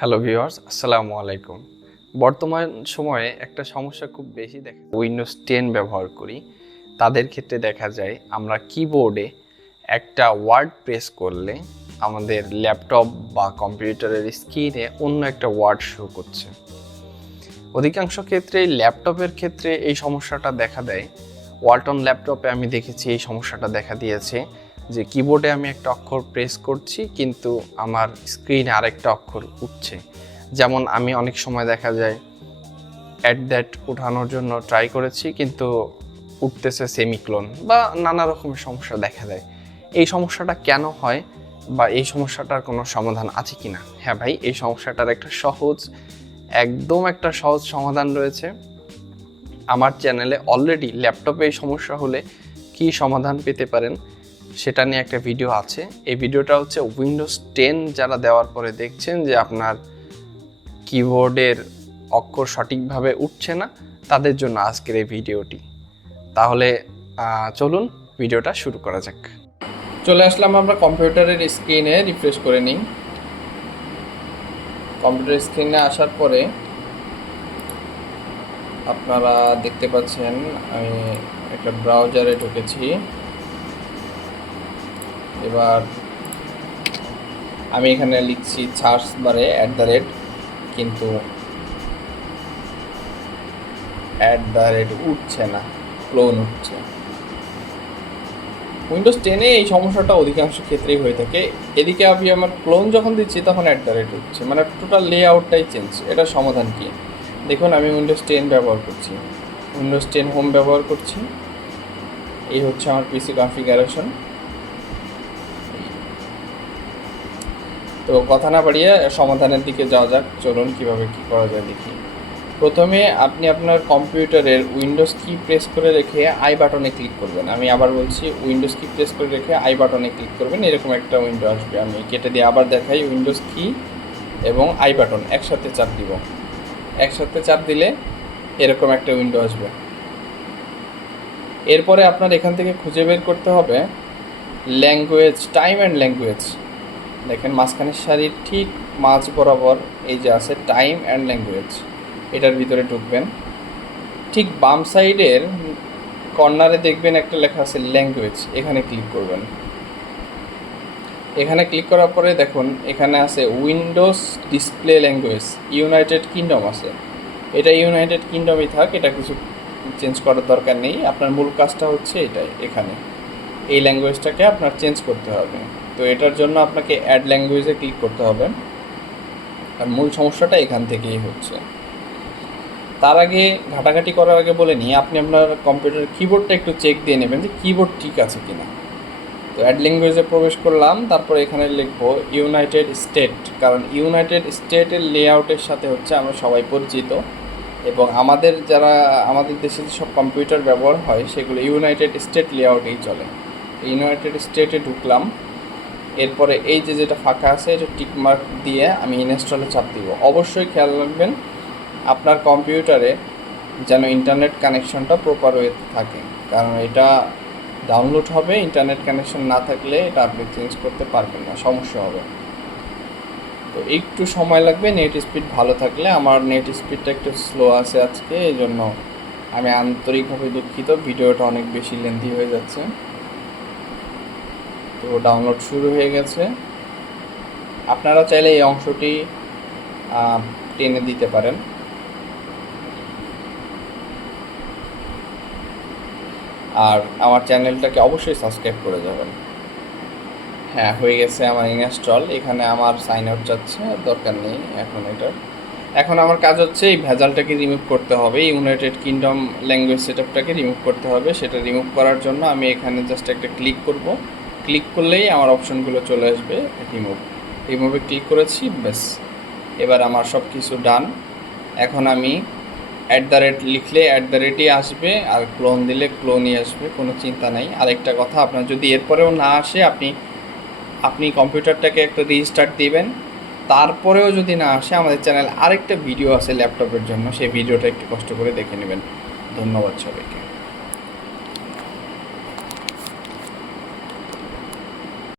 Hello viewers, আসসালামু আলাইকুম। বর্তমান সময়ে একটা সমস্যা খুব বেশি দেখা যায়। উইন্ডোজ 10 ব্যবহার করি, তাদের ক্ষেত্রে দেখা যায় আমরা কিবোর্ডে একটা ওয়ার্ড প্রেস করলে আমাদের ল্যাপটপ বা কম্পিউটারের স্ক্রিনে অন্য একটা ওয়ার্ড শো করছে। অধিকাংশ ক্ষেত্রে ল্যাপটপের ক্ষেত্রে এই সমস্যাটা দেখা দেয়। ওয়ালটন ল্যাপটপে আমি দেখেছি এই সমস্যাটা দেখা দিয়েছে যে কিবোর্ডে আমি একটা অক্ষর প্রেস করছি কিন্তু আমার স্ক্রিনে আরেকটা অক্ষর উঠছে। যেমন আমি অনেক সময় দেখা যায় দ্যাট ওঠানোর জন্য ট্রাই করেছি কিন্তু উঠতেছে সেমিক্লোন বা নানা রকমের সমস্যা দেখা দেয়। এই সমস্যাটা কেন হয় বা এই সমস্যাটার কোনো সমাধান আছে কিনা? হ্যাঁ ভাই, এই সমস্যাটার একদম একটা সহজ সমাধান রয়েছে। আমার চ্যানেলে অলরেডি ল্যাপটপে এই সমস্যা হলে কি সমাধান পেতে পারেন সেটা নিয়ে একটা ভিডিও আছে। এই ভিডিওটা হচ্ছে উইন্ডোজ 10 যারা দেওয়ার পরে দেখছেন যে আপনার কিবোর্ডের অক্ষর সঠিকভাবে উঠছে না, তাদের জন্য আজকের এই ভিডিওটি। তাহলে চলুন ভিডিওটা শুরু করা যাক। চলে আসলাম আমরা কম্পিউটারের স্ক্রিনে, রিফ্রেশ করে নিই। কম্পিউটার স্ক্রিনে আসার পরে আপনারা দেখতে পাচ্ছেন আমি একটা ব্রাউজারে ঢুকেছি। এবার আমি এখানে লিখছি সার্চ বারে @ কিন্তু @ উঠছে না, ক্লোন উঠছে। উইন্ডোজ 10-এ এই সমস্যাটা অধিকাংশ ক্ষেত্রেই হয়ে থাকে। এদিকে আমি আমার ক্লোন যখন দিচ্ছি তখন @ উঠছে, মানে টোটাল লেআউটটাই চেঞ্জ। এটা সমাধান কি? দেখুন, আমি উইন্ডোজ 10 ব্যবহার করছি, উইন্ডোজ 10 হোম ব্যবহার করছি। এই হচ্ছে আমার পিসি কনফিগারেশন। তো কথা না বাড়িয়ে সমাধানের দিকে যাওয়া যাক। চলুন কীভাবে কী করা যায় দেখি। প্রথমে আপনি আপনার কম্পিউটারের উইন্ডোজ কি প্রেস করে রেখে আই বাটনে ক্লিক করবেন। আমি আবার বলছি, উইন্ডোজ কি প্রেস করে রেখে আই বাটনে ক্লিক করবেন। এরকম একটা উইন্ডো আসবে। আমি কেটে দিয়ে আবার দেখাই। উইন্ডোজ কি এবং আই বাটন একসাথে চাপ দিব। একসাথে চাপ দিলে এরকম একটা উইন্ডো আসবে। এরপরে আপনার এখান থেকে খুঁজে বের করতে হবে ল্যাঙ্গুয়েজ, টাইম অ্যান্ড ল্যাঙ্গুয়েজ। দেখেন মাঝখানের সারির ঠিক মাঝ বরাবর এই যে আছে টাইম অ্যান্ড ল্যাঙ্গুয়েজ, এটার ভিতরে ঢুকবেন। ঠিক বাম সাইডের কর্নারে দেখবেন একটা লেখা আছে ল্যাঙ্গুয়েজ, এখানে ক্লিক করবেন। এখানে ক্লিক করার পরে দেখুন এখানে আছে Windows display language, United kingdom আছে। এটা ইউনাইটেড কিংডমই থাক, এটা কিছু চেঞ্জ করার দরকার নেই। আপনার মূল কাজটা হচ্ছে এটাই, এখানে এই ল্যাঙ্গুয়েজটাকে আপনার চেঞ্জ করতে হবে। তো এটার জন্য আপনাকে অ্যাড ল্যাঙ্গুয়েজে ক্লিক করতে হবে। আর মূল সমস্যাটা এখান থেকেই হচ্ছে। তার আগে ঘাটাঘাটি করার আগে বলে নিই, আপনি আপনার কম্পিউটারের কিবোর্ডটা একটু চেক দিয়ে নেবেন যে কিবোর্ড ঠিক আছে কিনা। তো অ্যাড ল্যাঙ্গুয়েজে প্রবেশ করলাম, তারপর এখানে লিখব ইউনাইটেড স্টেট, কারণ ইউনাইটেড স্টেটের লেআউটের সাথে হচ্ছে আমরা সবাই পরিচিত এবং আমাদের দেশে যেসব কম্পিউটার ব্যবহার হয় সেগুলো ইউনাইটেড স্টেট লেআউটেই চলে। ইউনাইটেড স্টেটে ঢুকলাম। এরপরে এই যেটা ফাঁকা আছে এটা টিকমার্ক দিয়ে আমি ইনস্টলে চাপ দিব। অবশ্যই খেয়াল রাখবেন আপনার কম্পিউটারে যেন ইন্টারনেট কানেকশনটা প্রপার ওয়েতে থাকে, কারণ এটা ডাউনলোড হবে, ইন্টারনেট কানেকশন না থাকলে এটা আপনি চেঞ্জ করতে পারবেন না, সমস্যা হবে। তো একটু সময় লাগবে নেট স্পিড ভালো থাকলে। আমার নেট স্পিডটা একটু স্লো আছে আজকে, এই জন্য আমি আন্তরিকভাবে দুঃখিত, ভিডিওটা অনেক বেশি লেন্থি হয়ে যাচ্ছে। তো ডাউনলোড শুরু হয়ে গেছে। আপনারা চাইলে এই অংশটি টেনে দিতে পারেন। আর আমার চ্যানেলটাকে অবশ্যই সাবস্ক্রাইব করে যাবেন। হ্যাঁ, হয়ে গেছে আমার ইনস্টল। এখানে আমার সাইন আউট যাচ্ছে, দরকার নেই এখন আমার কাজ হচ্ছে এই ভেজালটাকে রিমুভ করতে হবে। ইউনাইটেড কিংডম ল্যাঙ্গুয়েজ সেটআপটাকে রিমুভ করতে হবে। সেটা রিমুভ করার জন্য আমি এখানে জাস্ট একটা ক্লিক করব। ক্লিক করলেই আমার অপশনগুলো চলে আসবে। রিমুভে ক্লিক করেছি, ব্যাস এবার আমার সব কিছু ডান। এখন আমি @ লিখলে @ই আসবে, আর ক্লোন দিলে ক্লোনই আসবে, কোনো চিন্তা নেই। আরেকটা কথা, আপনার যদি এরপরেও না আসে আপনি কম্পিউটারটাকে একটা রিস্টার্ট দিবেন। তারপরেও যদি না আসে, আমাদের চ্যানেলে আরেকটা ভিডিও আছে ল্যাপটপের জন্য, সেই ভিডিওটা একটু কষ্ট করে দেখে নেবেন। ধন্যবাদ সবাইকে।